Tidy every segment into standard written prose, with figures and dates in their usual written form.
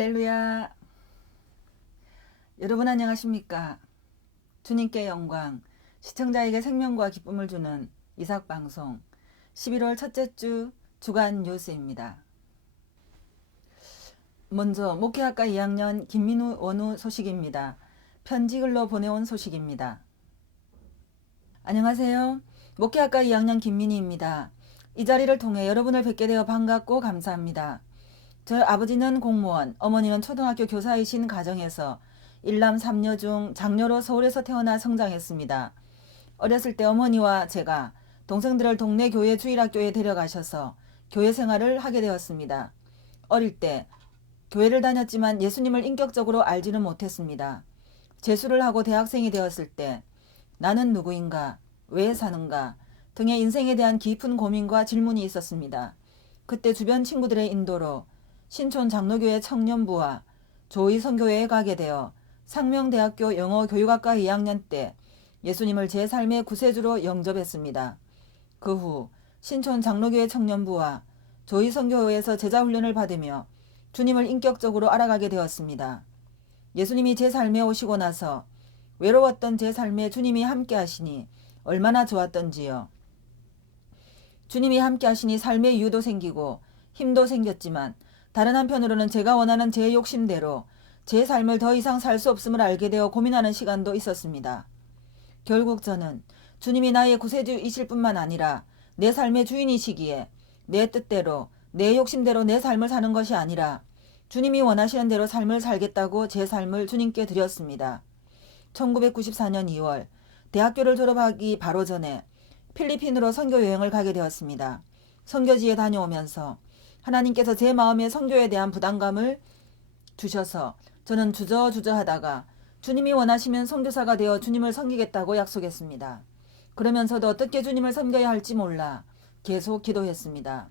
할렐루야. 여러분 안녕하십니까? 주님께 영광, 시청자에게 생명과 기쁨을 주는 이삭방송 11월 첫째 주 주간 뉴스입니다. 먼저 목회학과 2학년 김민우 원우 소식입니다. 편지글로 보내온 소식입니다. 안녕하세요. 목회학과 2학년 김민희입니다. 이 자리를 통해 여러분을 뵙게 되어 반갑고 감사합니다. 저희 아버지는 공무원, 어머니는 초등학교 교사이신 가정에서 일남 삼녀 중 장녀로 서울에서 태어나 성장했습니다. 어렸을 때 어머니와 제가 동생들을 동네 교회 주일학교에 데려가셔서 교회 생활을 하게 되었습니다. 어릴 때 교회를 다녔지만 예수님을 인격적으로 알지는 못했습니다. 재수를 하고 대학생이 되었을 때 나는 누구인가, 왜 사는가 등의 인생에 대한 깊은 고민과 질문이 있었습니다. 그때 주변 친구들의 인도로 신촌 장로교회 청년부와 조의 선교회에 가게 되어 상명대학교 영어교육학과 2학년 때 예수님을 제 삶의 구세주로 영접했습니다. 그 후 신촌 장로교회 청년부와 조의 선교회에서 제자훈련을 받으며 주님을 인격적으로 알아가게 되었습니다. 예수님이 제 삶에 오시고 나서 외로웠던 제 삶에 주님이 함께 하시니 얼마나 좋았던지요. 주님이 함께 하시니 삶의 이유도 생기고 힘도 생겼지만 다른 한편으로는 제가 원하는 제 욕심대로 제 삶을 더 이상 살 수 없음을 알게 되어 고민하는 시간도 있었습니다. 결국 저는 주님이 나의 구세주이실 뿐만 아니라 내 삶의 주인이시기에 내 뜻대로 내 욕심대로 내 삶을 사는 것이 아니라 주님이 원하시는 대로 삶을 살겠다고 제 삶을 주님께 드렸습니다. 1994년 2월 대학교를 졸업하기 바로 전에 필리핀으로 선교 여행을 가게 되었습니다. 선교지에 다녀오면서 하나님께서 제 마음에 선교에 대한 부담감을 주셔서 저는 주저하다가 주님이 원하시면 선교사가 되어 주님을 섬기겠다고 약속했습니다. 그러면서도 어떻게 주님을 섬겨야 할지 몰라 계속 기도했습니다.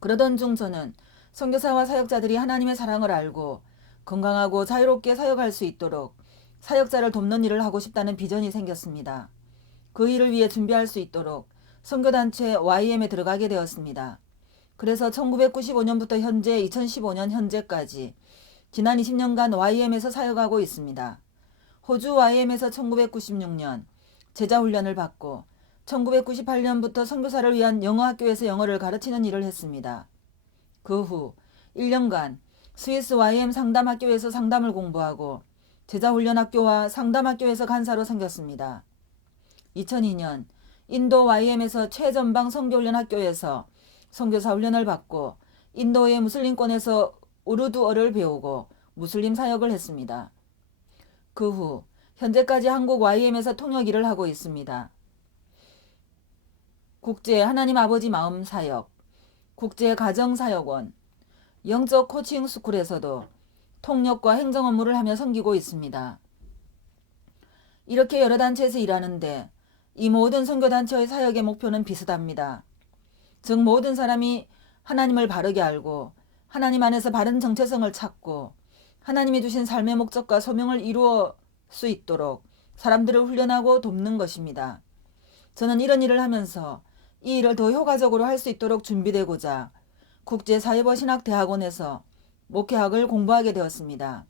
그러던 중 저는 선교사와 사역자들이 하나님의 사랑을 알고 건강하고 자유롭게 사역할 수 있도록 사역자를 돕는 일을 하고 싶다는 비전이 생겼습니다. 그 일을 위해 준비할 수 있도록 선교단체 YM에 들어가게 되었습니다. 그래서 1995년부터 현재 2015년 현재까지 지난 20년간 YM에서 사역하고 있습니다. 호주 YM에서 1996년 제자훈련을 받고 1998년부터 선교사를 위한 영어학교에서 영어를 가르치는 일을 했습니다. 그 후 1년간 스위스 YM 상담학교에서 상담을 공부하고 제자훈련학교와 상담학교에서 간사로 섬겼습니다. 2002년 인도 YM에서 최전방 선교훈련학교에서 선교사 훈련을 받고 인도의 무슬림권에서 우르두어를 배우고 무슬림 사역을 했습니다. 그 후 현재까지 한국 YM에서 통역 일을 하고 있습니다. 국제 하나님 아버지 마음 사역, 국제 가정 사역원, 영적 코칭 스쿨에서도 통역과 행정 업무를 하며 섬기고 있습니다. 이렇게 여러 단체에서 일하는데 이 모든 선교단체의 사역의 목표는 비슷합니다. 즉 모든 사람이 하나님을 바르게 알고 하나님 안에서 바른 정체성을 찾고 하나님이 주신 삶의 목적과 소명을 이루어 수 있도록 사람들을 훈련하고 돕는 것입니다. 저는 이런 일을 하면서 이 일을 더 효과적으로 할 수 있도록 준비되고자 국제사회버신학대학원에서 목회학을 공부하게 되었습니다.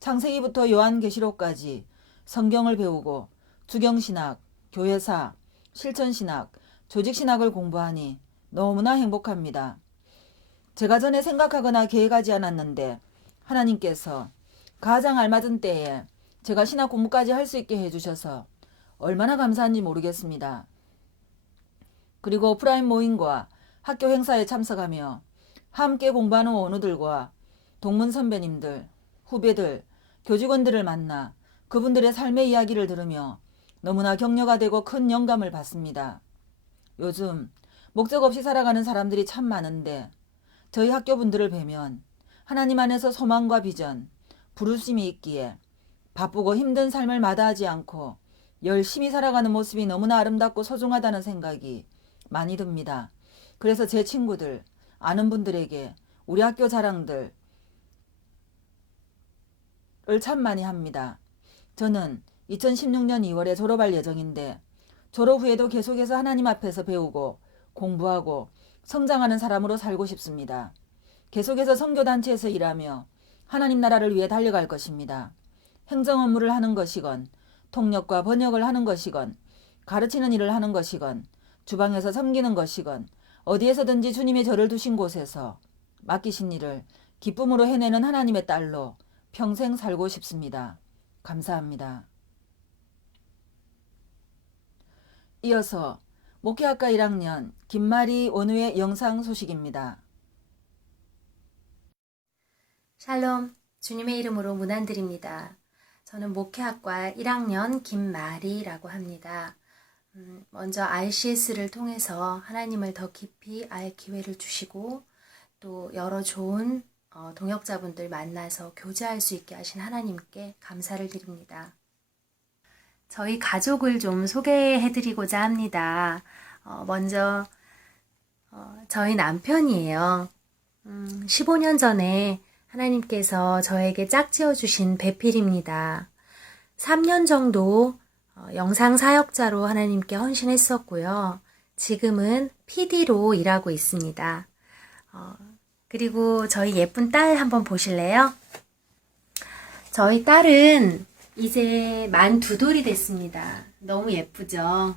창세기부터 요한계시록까지 성경을 배우고 주경신학, 교회사, 실천신학, 조직신학을 공부하니 너무나 행복합니다. 제가 전에 생각하거나 계획하지 않았는데 하나님께서 가장 알맞은 때에 제가 신학 공부까지 할 수 있게 해주셔서 얼마나 감사한지 모르겠습니다. 그리고 오프라인 모임과 학교 행사에 참석하며 함께 공부하는 원우들과 동문 선배님들, 후배들, 교직원들을 만나 그분들의 삶의 이야기를 들으며 너무나 격려가 되고 큰 영감을 받습니다. 요즘 목적 없이 살아가는 사람들이 참 많은데 저희 학교 분들을 뵈면 하나님 안에서 소망과 비전, 부르심이 있기에 바쁘고 힘든 삶을 마다하지 않고 열심히 살아가는 모습이 너무나 아름답고 소중하다는 생각이 많이 듭니다. 그래서 제 친구들, 아는 분들에게 우리 학교 자랑들을 참 많이 합니다. 저는 2016년 2월에 졸업할 예정인데 졸업 후에도 계속해서 하나님 앞에서 배우고 공부하고 성장하는 사람으로 살고 싶습니다. 계속해서 선교단체에서 일하며 하나님 나라를 위해 달려갈 것입니다. 행정 업무를 하는 것이건, 통역과 번역을 하는 것이건, 가르치는 일을 하는 것이건, 주방에서 섬기는 것이건, 어디에서든지 주님이 저를 두신 곳에서 맡기신 일을 기쁨으로 해내는 하나님의 딸로 평생 살고 싶습니다. 감사합니다. 이어서 목회학과 1학년 김마리 원우의 영상 소식입니다. 샬롬, 주님의 이름으로 문안드립니다. 저는 목회학과 1학년 김마리라고 합니다. 먼저 RCS를 통해서 하나님을 더 깊이 알 기회를 주시고 또 여러 좋은 동역자분들 만나서 교제할 수 있게 하신 하나님께 감사를 드립니다. 저희 가족을 좀 소개해드리고자 합니다. 먼저 저희 남편이에요. 15년 전에 하나님께서 저에게 짝지어 주신 배필입니다. 3년 정도 영상 사역자로 하나님께 헌신했었고요. 지금은 PD로 일하고 있습니다. 그리고 저희 예쁜 딸 한번 보실래요? 저희 딸은 이제 만 2돌이 됐습니다. 너무 예쁘죠?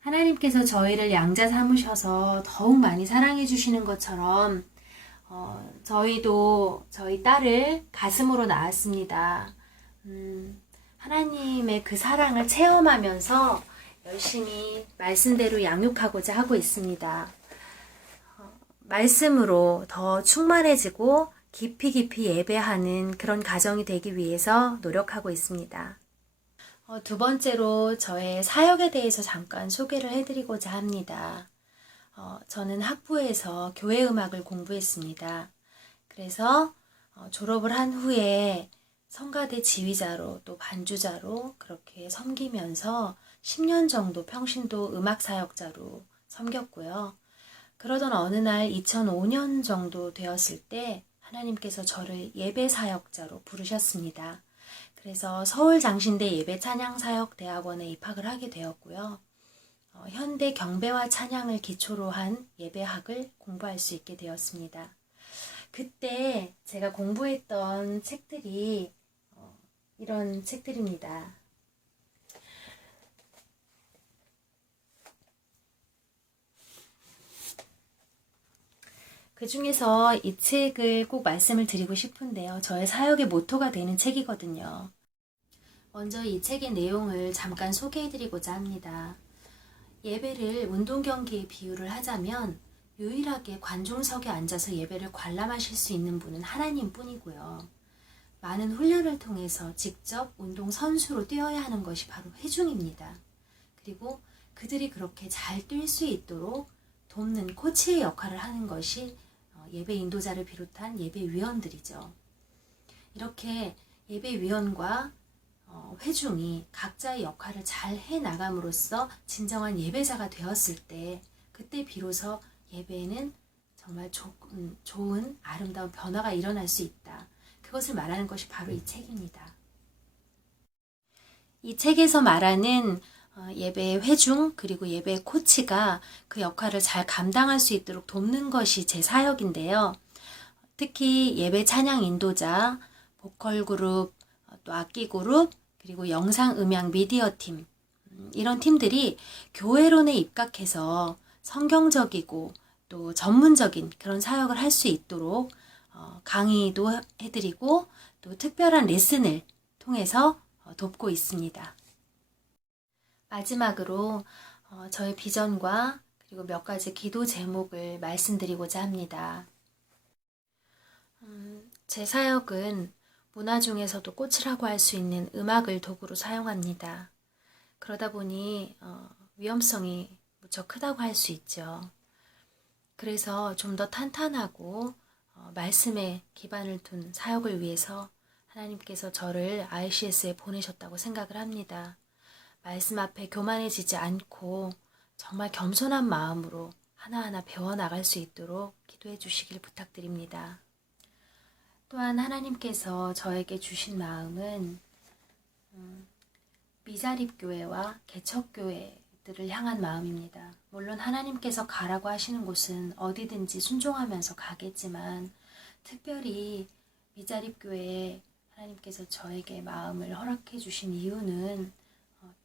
하나님께서 저희를 양자 삼으셔서 더욱 많이 사랑해 주시는 것처럼 저희도 저희 딸을 가슴으로 낳았습니다. 하나님의 그 사랑을 체험하면서 열심히 말씀대로 양육하고자 하고 있습니다. 말씀으로 더 충만해지고 깊이 예배하는 그런 가정이 되기 위해서 노력하고 있습니다. 두 번째로 저의 사역에 대해서 잠깐 소개를 해드리고자 합니다. 저는 학부에서 교회 음악을 공부했습니다. 그래서 졸업을 한 후에 성가대 지휘자로 또 반주자로 그렇게 섬기면서 10년 정도 평신도 음악사역자로 섬겼고요. 그러던 어느 날 2005년 정도 되었을 때 하나님께서 저를 예배사역자로 부르셨습니다. 그래서 서울장신대 예배찬양사역대학원에 입학을 하게 되었고요. 현대 경배와 찬양을 기초로 한 예배학을 공부할 수 있게 되었습니다. 그때 제가 공부했던 책들이 이런 책들입니다. 그 중에서 이 책을 꼭 말씀을 드리고 싶은데요. 저의 사역의 모토가 되는 책이거든요. 먼저 이 책의 내용을 잠깐 소개해드리고자 합니다. 예배를 운동 경기에 비유를 하자면 유일하게 관중석에 앉아서 예배를 관람하실 수 있는 분은 하나님뿐이고요. 많은 훈련을 통해서 직접 운동 선수로 뛰어야 하는 것이 바로 회중입니다. 그리고 그들이 그렇게 잘 뛸 수 있도록 돕는 코치의 역할을 하는 것이 예배 인도자를 비롯한 예배위원들이죠. 이렇게 예배위원과 회중이 각자의 역할을 잘 해나감으로써 진정한 예배자가 되었을 때 그때 비로소 예배에는 정말 좋은 아름다운 변화가 일어날 수 있다. 그것을 말하는 것이 바로 이 책입니다. 이 책에서 말하는 예배 회중 그리고 예배 코치가 그 역할을 잘 감당할 수 있도록 돕는 것이 제 사역인데요. 특히 예배 찬양 인도자, 보컬 그룹, 또 악기 그룹, 그리고 영상 음향 미디어 팀 이런 팀들이 교회론에 입각해서 성경적이고 또 전문적인 그런 사역을 할 수 있도록 강의도 해드리고 또 특별한 레슨을 통해서 돕고 있습니다. 마지막으로 저의 비전과 그리고 몇 가지 기도 제목을 말씀드리고자 합니다. 제 사역은 문화 중에서도 꽃이라고 할 수 있는 음악을 도구로 사용합니다. 그러다 보니 위험성이 무척 크다고 할 수 있죠. 그래서 좀 더 탄탄하고 말씀에 기반을 둔 사역을 위해서 하나님께서 저를 RCS에 보내셨다고 생각을 합니다. 말씀 앞에 교만해지지 않고 정말 겸손한 마음으로 하나하나 배워나갈 수 있도록 기도해 주시길 부탁드립니다. 또한 하나님께서 저에게 주신 마음은 미자립교회와 개척교회 곳들을 향한 마음입니다. 물론 하나님께서 가라고 하시는 곳은 어디든지 순종하면서 가겠지만 특별히 미자립교회에 하나님께서 저에게 마음을 허락해 주신 이유는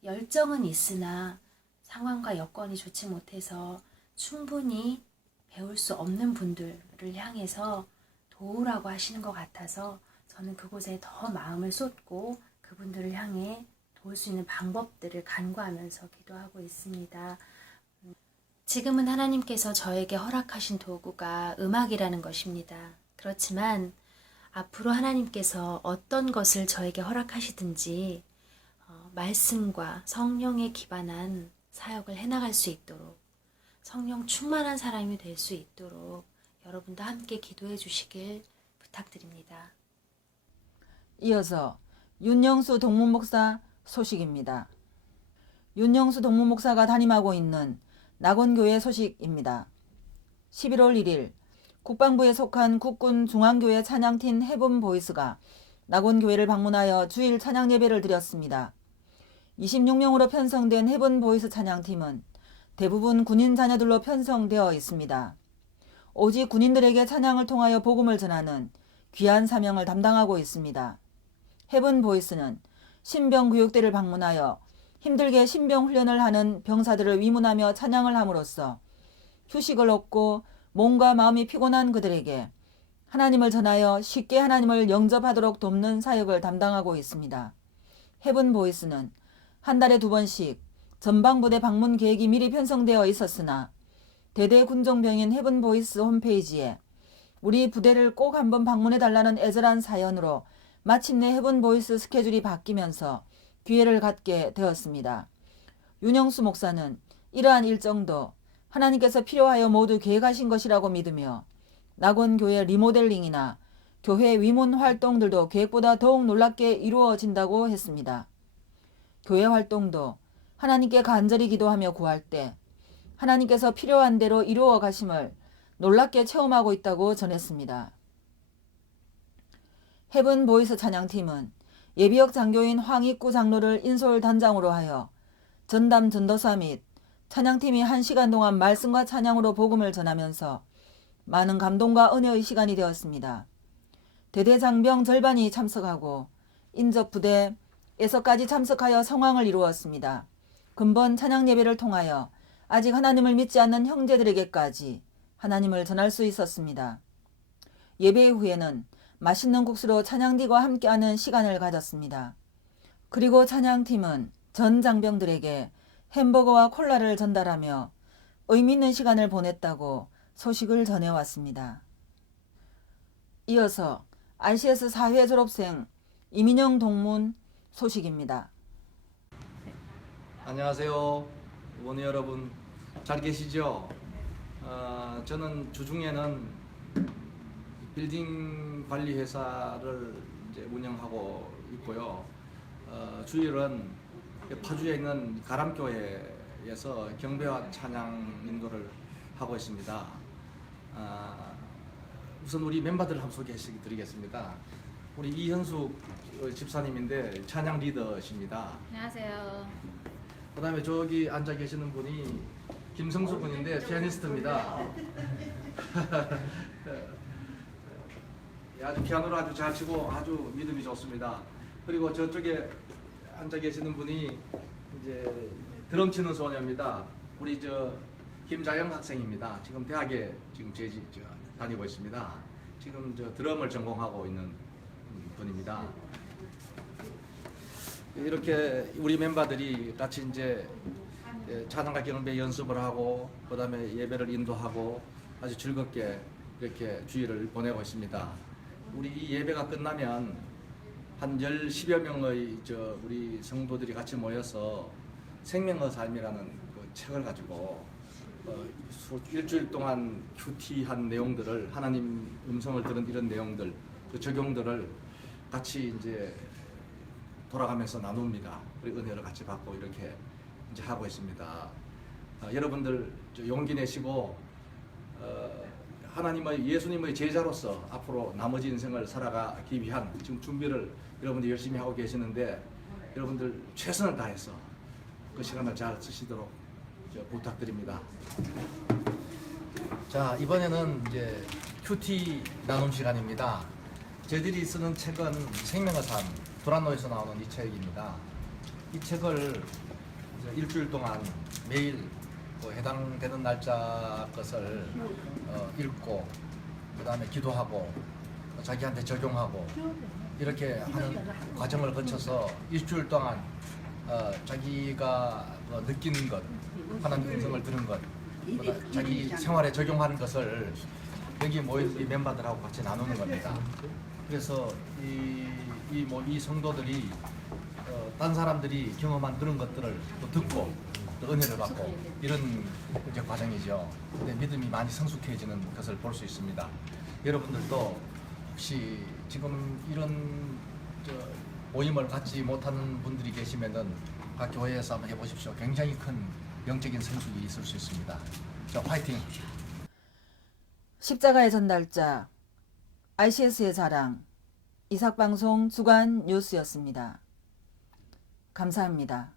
열정은 있으나 상황과 여건이 좋지 못해서 충분히 배울 수 없는 분들을 향해서 도우라고 하시는 것 같아서 저는 그곳에 더 마음을 쏟고 그분들을 향해 도울 수 있는 방법들을 간구하면서 기도하고 있습니다. 지금은 하나님께서 저에게 허락하신 도구가 음악이라는 것입니다. 그렇지만 앞으로 하나님께서 어떤 것을 저에게 허락하시든지 말씀과 성령에 기반한 사역을 해나갈 수 있도록 성령 충만한 사람이 될 수 있도록 여러분도 함께 기도해 주시길 부탁드립니다. 이어서 윤영수 동문목사 소식입니다. 윤영수 동문목사가 담임하고 있는 낙원교회 소식입니다. 11월 1일 국방부에 속한 국군 중앙교회 찬양팀 헤븐보이스가 낙원교회를 방문하여 주일 찬양 예배를 드렸습니다. 26명으로 편성된 헤븐보이스 찬양팀은 대부분 군인 자녀들로 편성되어 있습니다. 오직 군인들에게 찬양을 통하여 복음을 전하는 귀한 사명을 담당하고 있습니다. 헤븐보이스는 신병구역대를 방문하여 힘들게 신병훈련을 하는 병사들을 위문하며 찬양을 함으로써 휴식을 얻고 몸과 마음이 피곤한 그들에게 하나님을 전하여 쉽게 하나님을 영접하도록 돕는 사역을 담당하고 있습니다. 헤븐보이스는 한 달에 2번씩 전방부대 방문 계획이 미리 편성되어 있었으나 대대 군종병인 헤븐보이스 홈페이지에 우리 부대를 꼭 한번 방문해달라는 애절한 사연으로 마침내 헤븐보이스 스케줄이 바뀌면서 기회를 갖게 되었습니다. 윤영수 목사는 이러한 일정도 하나님께서 필요하여 모두 계획하신 것이라고 믿으며 낙원교회 리모델링이나 교회 위문 활동들도 계획보다 더욱 놀랍게 이루어진다고 했습니다. 교회 활동도 하나님께 간절히 기도하며 구할 때 하나님께서 필요한 대로 이루어 가심을 놀랍게 체험하고 있다고 전했습니다. 헤븐보이스 찬양팀은 예비역 장교인 황익구 장로를 인솔 단장으로 하여 전담 전도사 및 찬양팀이 1시간 동안 말씀과 찬양으로 복음을 전하면서 많은 감동과 은혜의 시간이 되었습니다. 대대장병 절반이 참석하고 인접부대에서까지 참석하여 성황을 이루었습니다. 근본 찬양 예배를 통하여 아직 하나님을 믿지 않는 형제들에게까지 하나님을 전할 수 있었습니다. 예배 후에는 맛있는 국수로 찬양팀과 함께하는 시간을 가졌습니다. 그리고 찬양팀은 전 장병들에게 햄버거와 콜라를 전달하며 의미 있는 시간을 보냈다고 소식을 전해왔습니다. 이어서 RCS 4회 졸업생 이민영 동문 소식입니다. 안녕하세요. 원우 여러분 잘 계시죠? 저는 주중에는 빌딩 관리 회사를 이제 운영하고 있고요. 주일은 파주에 있는 가람교회에서 경배와 찬양 인도를 하고 있습니다. 우선 우리 멤버들 한번 소개해드리겠습니다. 우리 이현숙 집사님인데 찬양 리더십니다. 안녕하세요. 그 다음에 저기 앉아 계시는 분이 김성수 군인데 피아니스트입니다. 아주 피아노를 아주 잘 치고 아주 믿음이 좋습니다. 그리고 저쪽에 앉아 계시는 분이 이제 드럼 치는 소녀입니다. 우리 저 김자영 학생입니다. 지금 대학에 지금 다니고 있습니다. 지금 저 드럼을 전공하고 있는 분입니다. 이렇게 우리 멤버들이 같이 이제 찬양과 경배 연습을 하고 그다음에 예배를 인도하고 아주 즐겁게 이렇게 주일을 보내고 있습니다. 우리 이 예배가 끝나면 한 10여 명의 우리 성도들이 같이 모여서 생명의 삶이라는 그 책을 가지고 일주일 동안 큐티한 내용들을 하나님 음성을 들은 이런 내용들 그 적용들을 같이 이제 돌아가면서 나눕니다. 우리 은혜를 같이 받고 이렇게 이제 하고 있습니다. 여러분들 용기 내시고 하나님의 예수님의 제자로서 앞으로 나머지 인생을 살아가기 위한 지금 준비를 여러분들 열심히 하고 계시는데 여러분들 최선을 다해서 그 시간을 잘 쓰시도록 부탁드립니다. 자, 이번에는 이제 큐티 나눔 시간입니다. 저희들이 쓰는 책은 생명의 삶, 도란노에서 나오는 이 책입니다. 이 책을 이제 일주일 동안 매일 해당되는 날짜 것을 읽고 그 다음에 기도하고 자기한테 적용하고 이렇게 하는 과정을 거쳐서 일주일 동안 자기가 느끼는 것, 하나님 음성을 들은 것, 자기 생활에 적용하는 것을 여기 모인 이 멤버들하고 같이 나누는 겁니다. 그래서 이 성도들이 딴 사람들이 경험한 그런 것들을 또 듣고 또 은혜를 받고 이런 이제 과정이죠. 근데 믿음이 많이 성숙해지는 것을 볼 수 있습니다. 여러분들도 혹시 지금 이런 모임을 갖지 못하는 분들이 계시면은 각 교회에서 한번 해보십시오. 굉장히 큰 영적인 성숙이 있을 수 있습니다. 자, 화이팅! 십자가의 전달자 ICS의 자랑 이삭방송 주간 뉴스였습니다. 감사합니다.